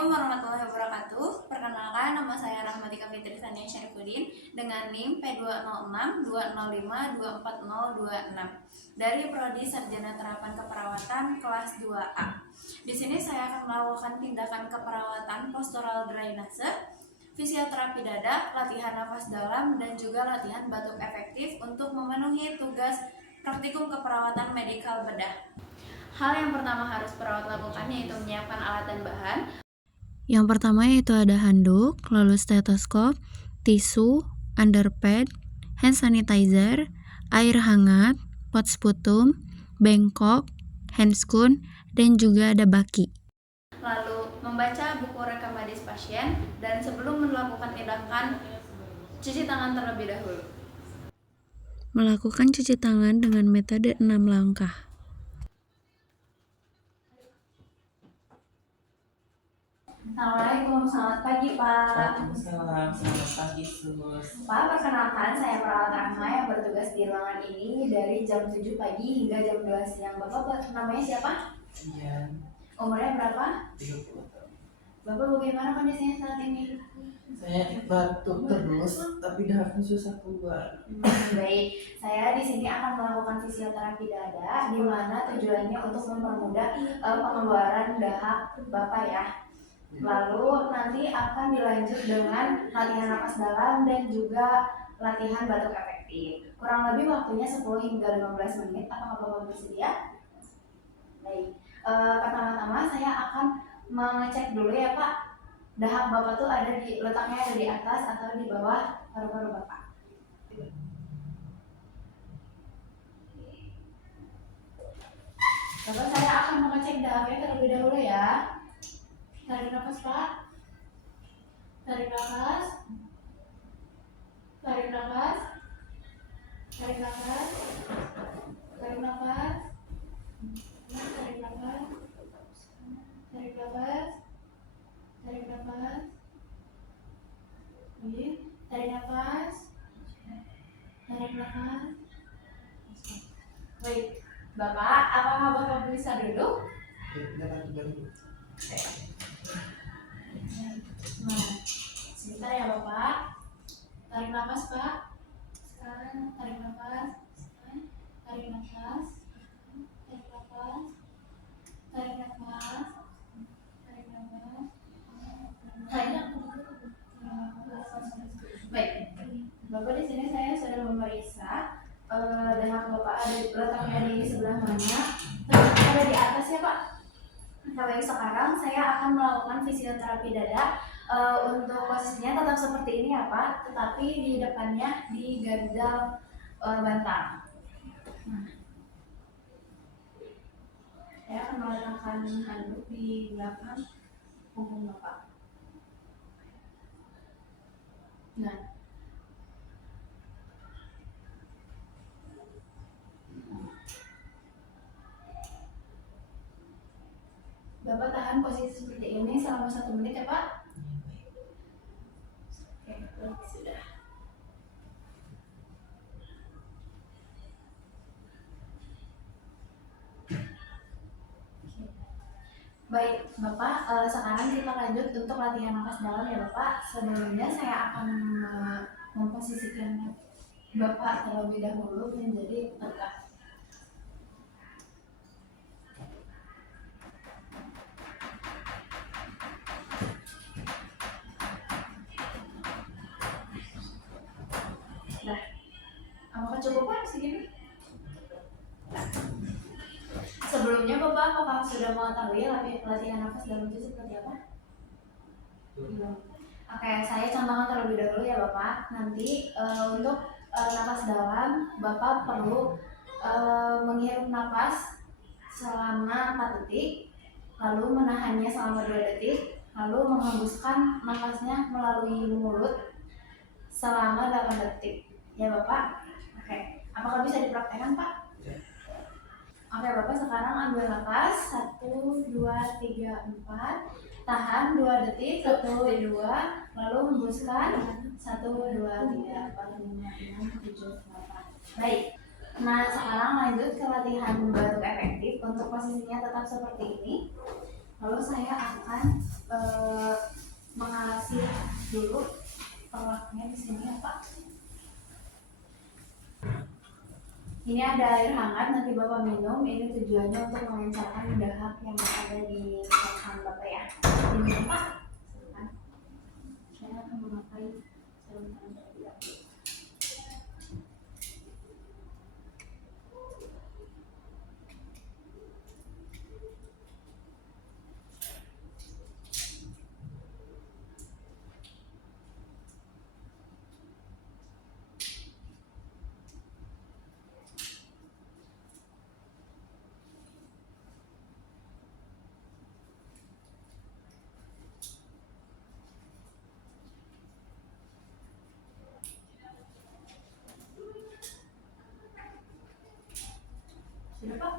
Assalamualaikum warahmatullahi wabarakatuh. Perkenalkan, nama saya Rahmatika Fitri Sania Syarifuddin dengan NIM P206 dari Prodi Sarjana Terapan Keperawatan kelas 2A. Di sini saya akan melakukan tindakan keperawatan postural drainase, fisioterapi dada, latihan nafas dalam, dan juga latihan batuk efektif untuk memenuhi tugas praktikum keperawatan medikal bedah. Hal yang pertama harus perawat lakukan yaitu menyiapkan alat dan bahan. Yang pertama yaitu ada handuk, lalu stetoskop, tisu, underpad, hand sanitizer, air hangat, pot sputum, bengkok, handscoon, dan juga ada baki. Lalu membaca buku rekam medis pasien dan sebelum melakukan tindakan cuci tangan terlebih dahulu. Melakukan cuci tangan dengan metode 6 langkah. Assalamualaikum, selamat pagi Pak. Waalaikumsalam, selamat pagi Sus. Pak, perkenalkan saya perawat Rahma yang bertugas di ruangan ini dari jam 7 pagi hingga jam 12 siang. Bapak namanya siapa? Ian, Umurnya berapa? 30 tahun. Bapak bagaimana kondisinya saat ini? Saya batuk terus, tapi dahaknya susah keluar. Baik, saya di sini akan melakukan fisioterapi dada, di mana tujuannya untuk mempermudah pengeluaran dahak Bapak ya. Lalu nanti akan dilanjut dengan latihan napas dalam dan juga latihan batuk efektif. Kurang lebih waktunya 10 hingga 15 menit. Apakah Bapak bersedia? Baik. Pertama-tama saya akan mengecek dulu ya Pak. Dahak Bapak tuh letaknya ada di atas atau di bawah paru-paru Bapak. Bapak, saya akan mengecek dahaknya terlebih dahulu ya. Tarik nafas Pak. Tarik nafas. Tarik nafas. Tarik nafas. Tarik nafas. Tarik nafas. Tarik nafas. Tarik nafas. Tarik nafas. Tarik nafas. Baik, Bapak, apakah Bapak bisa duduk? Nah, sebentar ya Bapak. Tarik nafas Pak. Sekarang tarik nafas. Tarik nafas. Tarik nafas. Tarik nafas. Tarik nafas. Baik, Bapak, di sini saya sudah memeriksa dahak Bapak letaknya di sebelah mana. Ada di atas ya Pak. Baik, sekarang saya akan melakukan fisioterapi dada. Untuk posisinya tetap seperti ini ya Pak, tetapi di depannya diganjal bantal. Nah, saya akan meletakkan handuk di belakang punggung Bapak. Nah, Bapak tahan posisi seperti ini selama 1 menit ya Pak. Oke, baik, sudah. Baik, Bapak, sekarang kita lanjut untuk latihan nafas dalam ya Bapak. Sebelumnya saya akan memposisikan Bapak terlebih dahulu menjadi tegak. Nah, apakah cukup Pak segini? Sebelumnya Bapak apakah sudah mengetahui latihan nafas dalam itu seperti apa? Belum. Oke, saya contohkan terlebih dahulu ya Bapak. Nanti untuk nafas dalam Bapak perlu menghirup nafas selama 4 detik, lalu menahannya selama 2 detik, lalu menghembuskan nafasnya melalui mulut selama 8 detik. Ya Bapak? Oke, apakah bisa dipraktekkan Pak? Oke Bapak, sekarang ambil nafas 1, 2, 3, 4. Tahan 2 detik, 1, 2. Lalu hembuskan 1, 2, 3, 4, 5, 6, 7, 8. Baik. Nah, sekarang lanjut ke latihan batuk efektif. Untuk posisinya tetap seperti ini. Lalu saya akan dulu perlaknya di sini ya Pak. Ini ada air hangat, nanti Bapak minum. Ini tujuannya untuk mengencarkan dahak yang ada di tangan Bapak ya. Ini Pak, silakan. Saya akan memakai sarung tangan terlebih dahulu. Sudah Pak?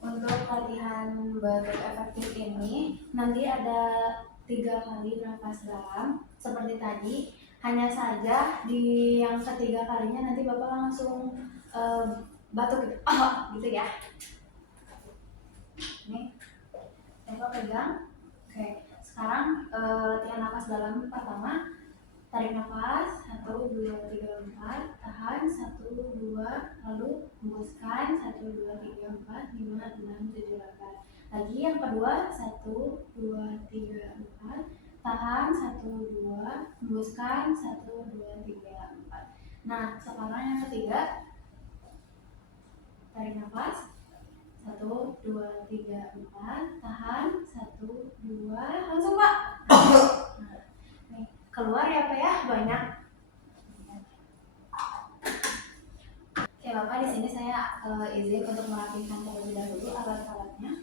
Untuk latihan batuk efektif ini nanti ada 3 kali nafas dalam seperti tadi. Hanya saja di yang ketiga kalinya nanti Bapak langsung batuk gitu, gitu ya. Ini Bapak pegang. Oke, sekarang latihan nafas dalam pertama. Tarik nafas 1, 2, 3, 4, tahan 1, 2, lalu hembuskan 1, 2, 3, 4, 5, 6, 7, 8. Lagi yang kedua 1, 2, 3, 4, tahan 1, 2, hembuskan 1, 2, 3, 4. Nah sekarang yang ketiga, tarik nafas 1, 2, 3, 4, tahan 1, 2, langsung Pak. Keluar ya Pak ya, banyak. Oke Bapak, di sini saya izin untuk merapikan terlebih dahulu alat-alatnya.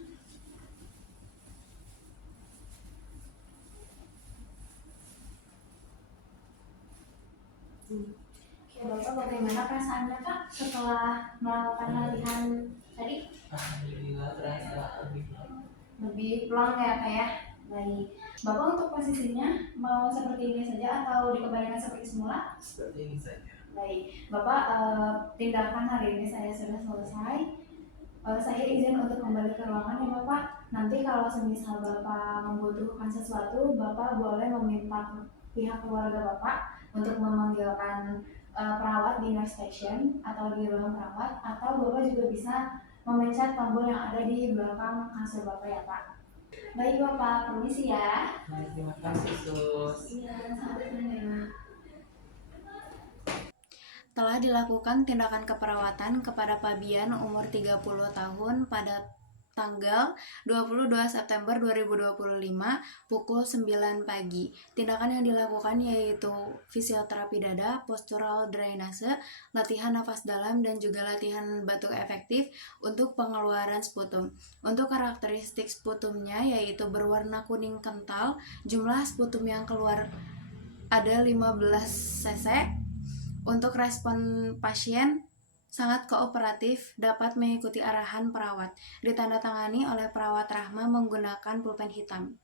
Oke Bapak, bagaimana perasaannya Pak setelah melakukan latihan tadi? Alhamdulillah terasa Lebih plong ya Pak ya. Baik, Bapak untuk posisinya mau seperti ini saja atau dikembalikan seperti semula? seperti ini saja. Baik, Bapak, tindakan hari ini saya sudah selesai. Saya izin untuk kembali ke ruangan ya Bapak. Nanti kalau semisal Bapak membutuhkan sesuatu, Bapak boleh meminta pihak keluarga Bapak untuk memanggilkan perawat di nurse station atau di ruang perawat, atau Bapak juga bisa memencet tombol yang ada di belakang kasur Bapak ya Pak. Baik Bapak, permisi ya. Terima kasih Sus. Iya, sama-sama. Telah dilakukan tindakan keperawatan kepada Pabian umur 30 tahun pada tanggal 22 September 2025 pukul 9 pagi. Tindakan yang dilakukan yaitu fisioterapi dada, postural drainase, latihan nafas dalam, dan juga latihan batuk efektif untuk pengeluaran sputum. Untuk karakteristik sputumnya yaitu berwarna kuning kental, jumlah sputum yang keluar ada 15 cc. Untuk respon pasien sangat kooperatif, dapat mengikuti arahan perawat. Ditandatangani oleh perawat Rahma menggunakan pulpen hitam.